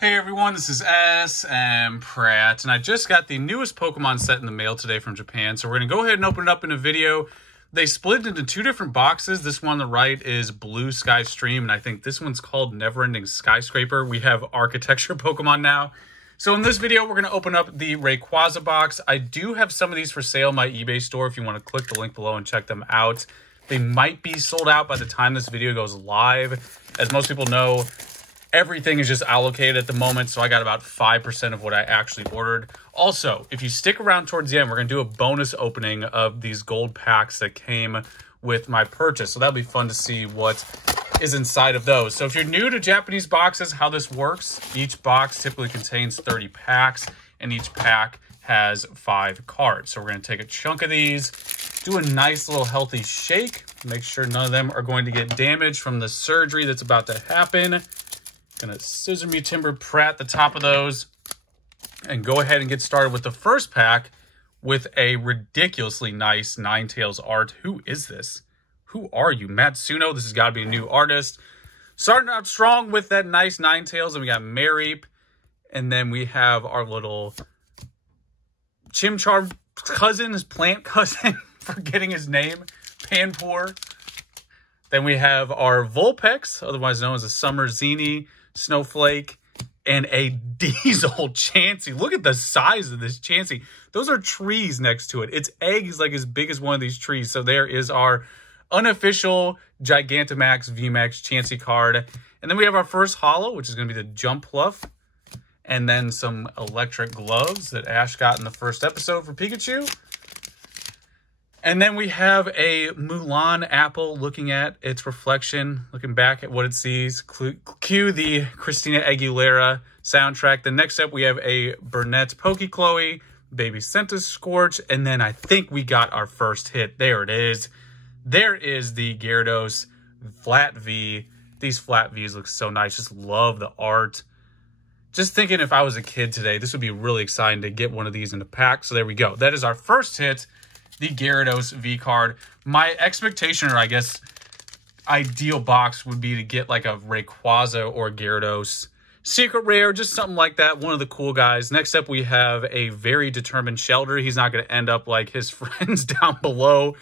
Hey everyone, this is smpratte, and I just got the newest Pokemon set in the mail today from Japan, so we're going to go ahead and open it up in a video. They split it into two different boxes. This one on the right is Blue Sky Stream, and I think this one's called Never-Ending Skyscraper. We have Architecture Pokemon now. So in this video, we're going to open up the Rayquaza box. I do have some of these for sale in my eBay store if you want to click the link below and check them out. They might be sold out by the time this video goes live. As most people know, everything is just allocated at the moment, so I got about 5% of what I actually ordered. Also, if you stick around towards the end, we're going to do a bonus opening of these gold packs that came with my purchase. So that'll be fun to see what is inside of those. So if you're new to Japanese boxes, how this works, each box typically contains 30 packs, and each pack has 5 cards. So we're going to take a chunk of these, do a nice little healthy shake, make sure none of them are going to get damaged from the surgery that's about to happen. Gonna scissor me smpratte the top of those and go ahead and get started with the first pack with a ridiculously nice Ninetales art. Who is this? Who are you? Matsuno. This has got to be a new artist. Starting out strong with that nice Ninetales, and we got Mareep, and then we have our little Chimchar cousin, his plant cousin, forgetting his name, Panpour. Then we have our Vulpix, otherwise known as a Summer Zini, Snowflake, and a Diesel Chansey. Look at the size of this Chansey. Those are trees next to it. Its egg is like as big as one of these trees. So there is our unofficial Gigantamax VMAX Chansey card. And then we have our first holo, which is going to be the Jumpluff. And then some electric gloves that Ash got in the first episode for Pikachu. And then we have a Mulan apple looking at its reflection, looking back at what it sees. Cue the Christina Aguilera soundtrack. The next up, we have a Burnett Pokechloe, Baby Scorch, and then I think we got our first hit. There it is. There is the Gyarados Flat V. These Flat Vs look so nice. Just love the art. Just thinking if I was a kid today, this would be really exciting to get one of these in the pack. So there we go. That is our first hit. The Gyarados V card. My expectation, or I guess ideal box, would be to get like a Rayquaza or Gyarados secret rare, just something like that. One of the cool guys. Next up, we have a very determined Shelter. He's not going to end up like his friends down below.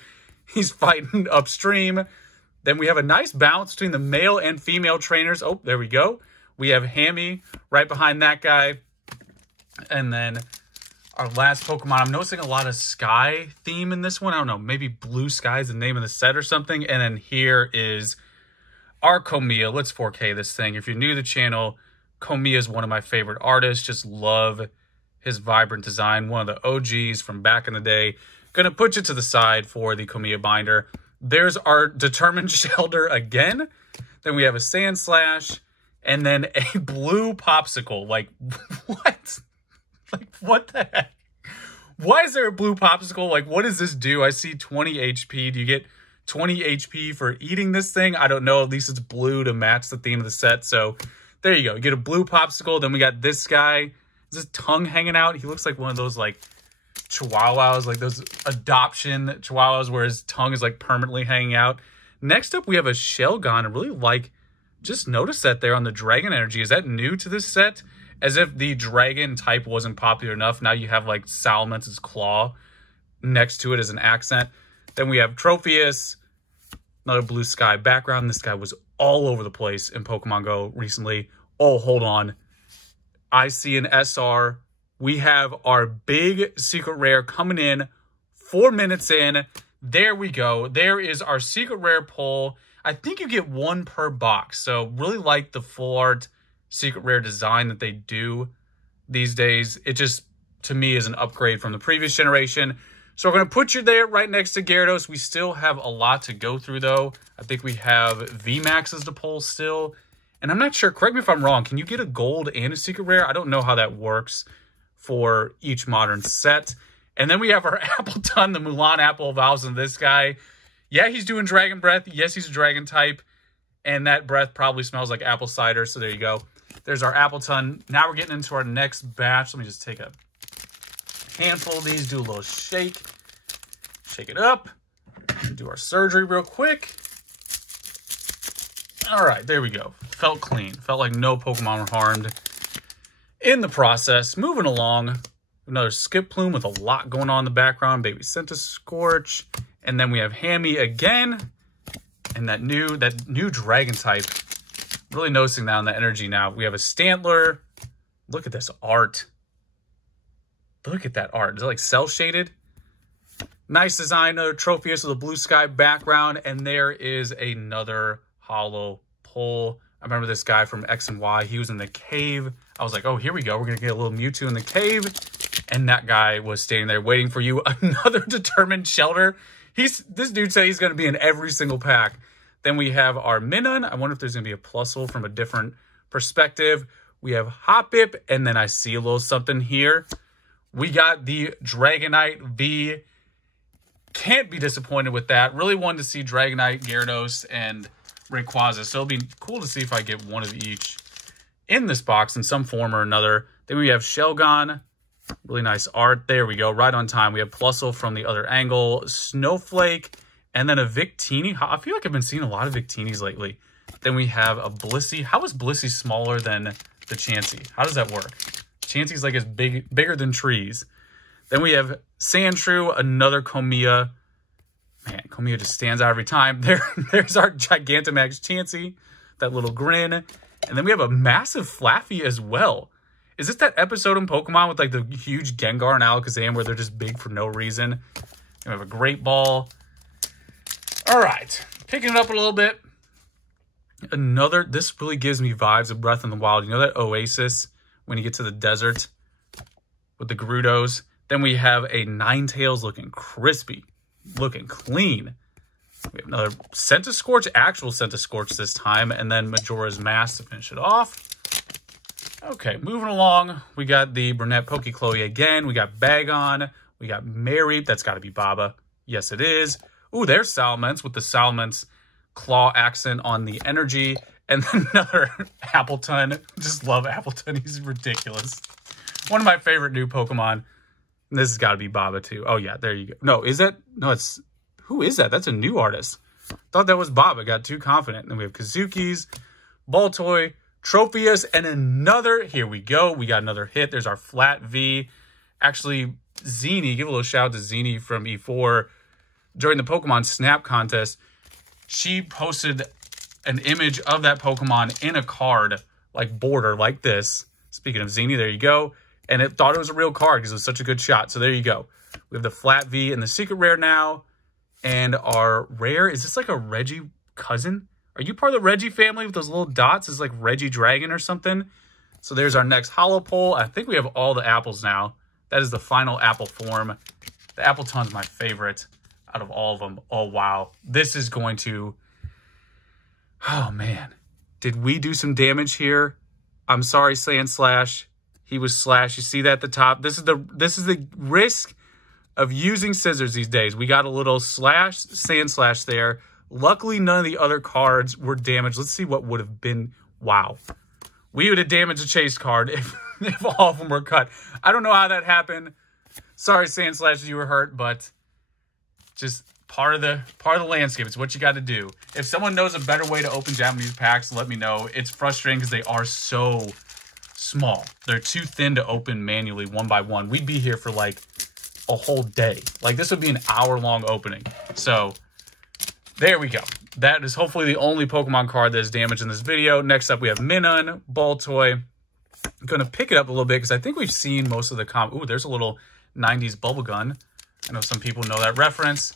He's fighting upstream. Then we have a nice balance between the male and female trainers. Oh, there we go. We have Hammy right behind that guy. And then our last Pokemon, I'm noticing a lot of sky theme in this one. I don't know, maybe Blue Sky is the name of the set or something. And then here is our Komiya. Let's 4K this thing. If you're new to the channel, Komiya is one of my favorite artists. Just love his vibrant design. One of the OGs from back in the day. Gonna put you to the side for the Komiya binder. There's our Determined Shelter again. Then we have a Sandslash. And then a Blue Popsicle. Like, what? Like, what the heck? Why is there a blue popsicle? Like, what does this do? I see 20 HP. Do you get 20 HP for eating this thing? I don't know. At least it's blue to match the theme of the set. So, there you go. You get a blue popsicle. Then we got this guy. Is his tongue hanging out? He looks like one of those, like, chihuahuas. Like, those adoption chihuahuas where his tongue is, like, permanently hanging out. Next up, we have a Shelgon. I really like, just notice that there on the Dragon Energy. Is that new to this set? As if the dragon type wasn't popular enough. Now you have like Salamence's claw next to it as an accent. Then we have Trophius, another Blue Sky background. This guy was all over the place in Pokemon Go recently. Oh, hold on. I see an SR. We have our big secret rare coming in 4 minutes in. There we go. There is our secret rare pull. I think you get one per box. So really like the full art secret rare design that they do these days. It just, to me, is an upgrade from the previous generation. So we're going to put you there right next to Gyarados. We still have a lot to go through, though. I think we have VMAXs to pull still. And I'm not sure, correct me if I'm wrong, can you get a gold and a secret rare? I don't know how that works for each modern set. And then we have our Appleton, the Mulan apple evolves into this guy. Yeah, he's doing Dragon Breath. Yes, he's a Dragon type. And that breath probably smells like apple cider. So there you go. There's our Appleton. Now we're getting into our next batch. Let me just take a handful of these, do a little shake. Shake it up. Do our surgery real quick. All right, there we go. Felt clean. Felt like no Pokemon were harmed. in the process, moving along, another Skip Plume with a lot going on in the background. Baby Scorch. And then we have Hammy again. And that new dragon type. Really noticing that on the energy now. We have a Stantler. Look at this art. Look at that art. Is it like cell shaded? Nice design. Another Tropheus with a blue sky background. And there is another hollow pull. I remember this guy from X and Y. He was in the cave. I was like, oh, here we go. We're going to get a little Mewtwo in the cave. And that guy was standing there waiting for you. Another determined shelter. This dude said he's going to be in every single pack. Then we have our Minun. I wonder if there's going to be a Plusle from a different perspective. We have Hoppip. And then I see a little something here. We got the Dragonite V. Can't be disappointed with that. Really wanted to see Dragonite, Gyarados, and Rayquaza. So it'll be cool to see if I get one of each in this box in some form or another. Then we have Shelgon. Really nice art. There we go. Right on time. We have Plusle from the other angle. Snowflake. And then a Victini. I feel like I've been seeing a lot of Victinis lately. Then we have a Blissey. How is Blissey smaller than the Chansey? How does that work? Chansey's like as bigger than trees. Then we have Sandshrew, another Comia. Man, Comia just stands out every time. There's our Gigantamax Chansey, that little grin. And then we have a massive Flaffy as well. Is this that episode in Pokemon with like the huge Gengar and Alakazam where they're just big for no reason? And we have a Great Ball. All right, picking it up a little bit. This really gives me vibes of Breath in the Wild. You know that oasis when you get to the desert with the Gerudos? Then we have a Ninetales looking crispy, looking clean. We have another Scorch, actual Scorch this time, and then Majora's Mask to finish it off. Okay, moving along. We got the Brunette Pokecloy again. We got Bagon. We got Mareep. That's got to be Baba. Yes, it is. Ooh, there's Salamence with the Salamence claw accent on the energy. And then another Appleton. Just love Appleton. He's ridiculous. One of my favorite new Pokemon. And this has got to be Baba too. Oh, yeah, there you go. No, is that? No, it's... Who is that? That's a new artist. Thought that was Baba. Got too confident. And then we have Kazuki's, Baltoy, Tropheus, and another. Here we go. We got another hit. There's our flat V. Actually, Zini, give a little shout out to Zini from E4. During the Pokemon Snap contest, she posted an image of that Pokemon in a card, like border, like this. Speaking of Zini, there you go. And it thought it was a real card because it was such a good shot. So there you go. We have the flat V and the secret rare now. And our rare, is this like a Reggie cousin? Are you part of the Reggie family with those little dots? Is like Reggie Dragon or something? So there's our next hollow pull. I think we have all the apples now. That is the final apple form. The Appleton's my favorite out of all of them. Oh, wow. This is going to... Oh, man. Did we do some damage here? I'm sorry, Sandslash. He was Slash. You see that at the top? This is the risk of using scissors these days. We got a little Sandslash there. Luckily, none of the other cards were damaged. Let's see what would have been. Wow. We would have damaged a chase card if all of them were cut. I don't know how that happened. Sorry, Sandslash, you were hurt, but just part of the landscape. It's what you got to do. If someone knows a better way to open Japanese packs, let me know. It's frustrating because they are so small. They're too thin to open manually one by one. We'd be here for like a whole day. Like this would be an hour-long opening. So there we go. That is hopefully the only Pokemon card that is damaged in this video. Next up, we have Minun, Baltoy. I'm going to pick it up a little bit because I think we've seen most of the Ooh, there's a little 90s bubble gun. I know some people know that reference.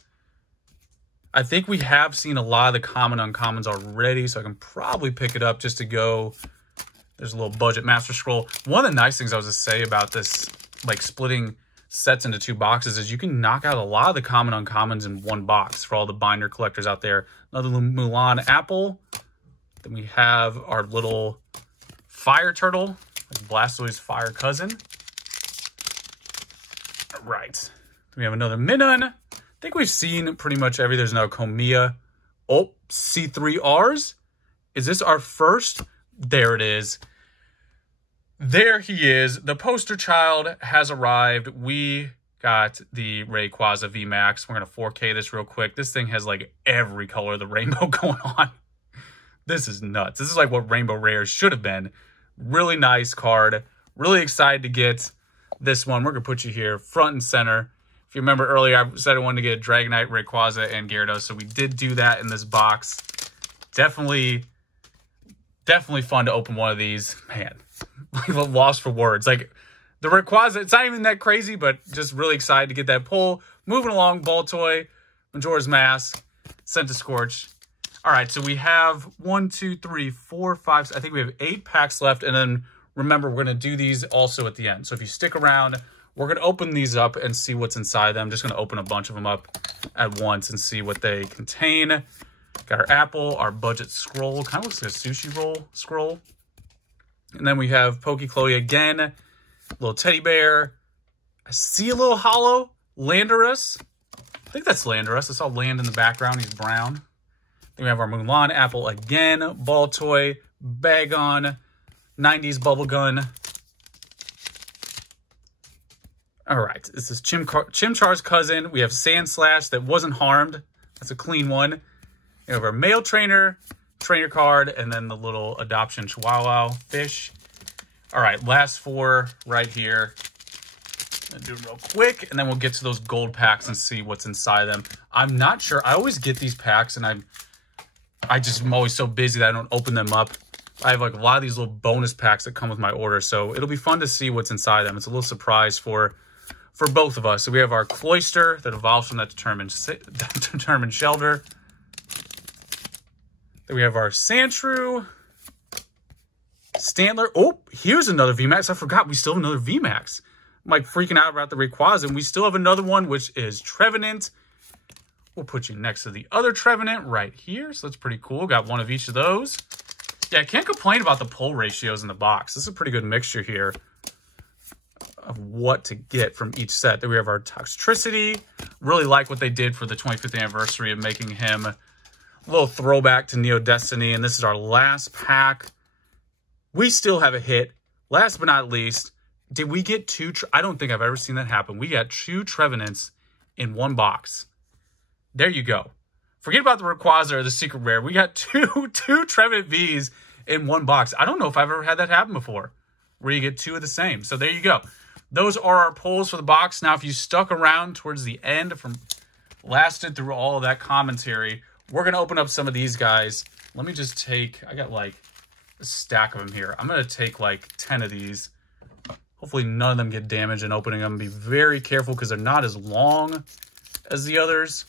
I think we have seen a lot of the common uncommons already, so I can probably pick it up just to go. There's a little budget Master Scroll. One of the nice things I was to say about this, like splitting sets into two boxes, is you can knock out a lot of the common uncommons in one box for all the binder collectors out there. Another Mulan apple. Then we have our little fire turtle, like Blastoise's fire cousin. All right. We have another Minun. I think we've seen pretty much every. There's no Comia. Oh, C3Rs. Is this our first? There it is. There he is. The poster child has arrived. We got the Rayquaza VMAX. We're going to 4K this real quick. This thing has like every color of the rainbow going on. This is nuts. This is like what Rainbow Rares should have been. Really nice card. Really excited to get this one. We're going to put you here front and center. If you remember earlier, I said I wanted to get a Dragonite, Rayquaza, and Gyarados, so we did do that in this box. Definitely fun to open one of these. Man, I'm lost for words. Like, the Rayquaza, it's not even that crazy, but just really excited to get that pull. Moving along, Baltoy, Majora's Mask, Scorch. All right, so we have 1, 2, 3, 4, 5, I think we have 8 packs left, and then remember, we're going to do these also at the end. So if you stick around, we're going to open these up and see what's inside them. I'm just going to open a bunch of them up at once and see what they contain. Got our apple, our budget scroll. Kind of looks like a sushi roll scroll. And then we have Pokecloy again. Little teddy bear. I see a little hollow. Landorus. I think that's Landorus. I saw Land in the background. He's brown. Then we have our Mulan apple again. Baltoy. Bagon. 90s Bubblegun. All right, this is Chimchar's cousin. We have Sandslash that wasn't harmed. That's a clean one. We have our male trainer card, and then the little adoption Chihuahua fish. All right, last 4 right here. I'm gonna do it real quick, and then we'll get to those gold packs and see what's inside them. I'm not sure. I always get these packs, and I'm always so busy that I don't open them up. I have like a lot of these little bonus packs that come with my order, so it'll be fun to see what's inside them. It's a little surprise for both of us. So we have our Cloyster that evolves from that determined Shelter. Then we have our Sandshrew, Stantler. Oh, here's another VMAX. I forgot we still have another VMAX. I'm like freaking out about the Rayquaza, and we still have another one, which is Trevenant. We'll put you next to the other Trevenant right here. So that's pretty cool. Got one of each of those. Yeah, I can't complain about the pull ratios in the box. This is a pretty good mixture here of what to get from each set. Then we have our Toxtricity. Really like what they did for the 25th anniversary of making him a little throwback to Neo Destiny. And this is our last pack. We still have a hit. Last but not least, did we get 2? I don't think I've ever seen that happen. We got 2 Trevenants in one box. There you go. Forget about the Rayquaza or the secret rare. We got two Trevenant Vs in one box. I don't know if I've ever had that happen before, where you get 2 of the same. So there you go. Those are our pulls for the box. Now, if you stuck around towards the end, lasted through all of that commentary, we're going to open up some of these guys. Let me just take, I got like a stack of them here. I'm going to take like 10 of these. Hopefully none of them get damaged in opening them. Be very careful because they're not as long as the others.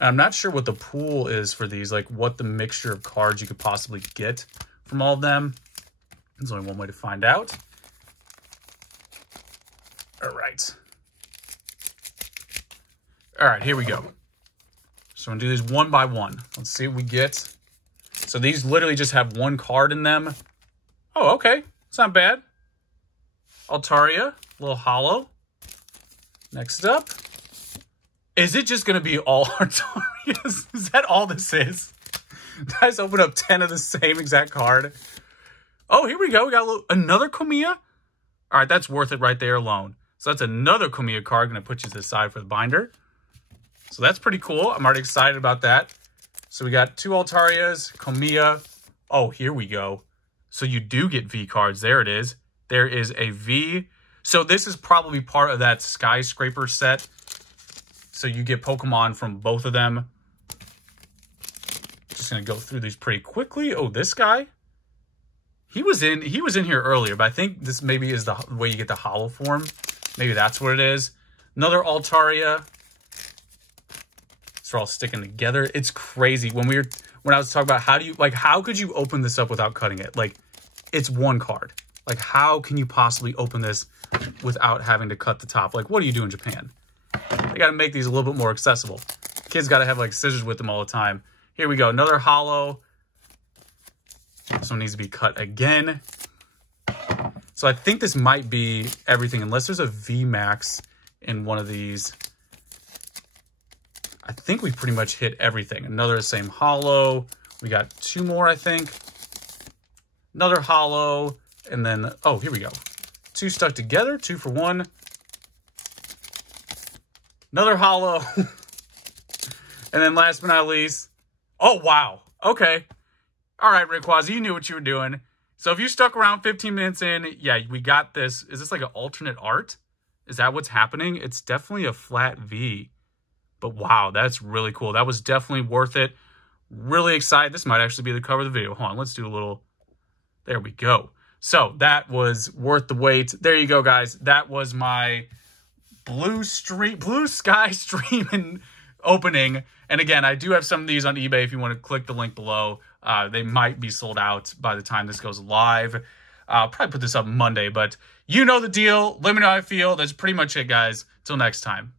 I'm not sure what the pool is for these, like what the mixture of cards you could possibly get from all of them. There's only one way to find out. All right. All right, here we go. So I'm going to do these one by one. Let's see what we get. So these literally just have one card in them. Oh, okay. It's not bad. Altaria, a little hollow. Next up. Is it just going to be all Altarias? Is that all this is? Guys, open up 10 of the same exact card. Oh, here we go. We got another Komiya. All right, that's worth it right there alone. So that's another Komiya card. Going to put you to the side for the binder. So that's pretty cool. I'm already excited about that. So we got 2 Altarias, Komiya. Oh, here we go. So you do get V cards. There it is. There is a V. So this is probably part of that Skyscraper set. So you get Pokemon from both of them. Just going to go through these pretty quickly. Oh, this guy. He was in here earlier, but I think this maybe is the way you get the hollow form. Maybe that's what it is. Another Altaria. They're all sticking together. It's crazy. When I was talking about how could you open this up without cutting it? Like, it's one card. Like, how can you possibly open this without having to cut the top? Like, what do you do in Japan? They got to make these a little bit more accessible. Kids got to have like scissors with them all the time. Here we go. Another hollow. This one needs to be cut again. So I think this might be everything, unless there's a VMAX in one of these. I think we pretty much hit everything. Another same hollow. We got 2 more, I think. Another hollow. And then, oh, here we go. 2 stuck together. 2 for 1. Another hollow. And then last but not least. Oh, wow. Okay. All right, Rayquaza, you knew what you were doing. So if you stuck around 15 minutes in, yeah, we got this. Is this like an alternate art? Is that what's happening? It's definitely a flat V. But wow, that's really cool. That was definitely worth it. Really excited. This might actually be the cover of the video. Hold on, let's do a little... There we go. So that was worth the wait. There you go, guys. That was my blue sky stream and opening. And again, I do have some of these on eBay if you want to click the link below. They might be sold out by the time this goes live. I'll probably put this up Monday, but you know the deal. Let me know how I feel. That's pretty much it, guys. Till next time.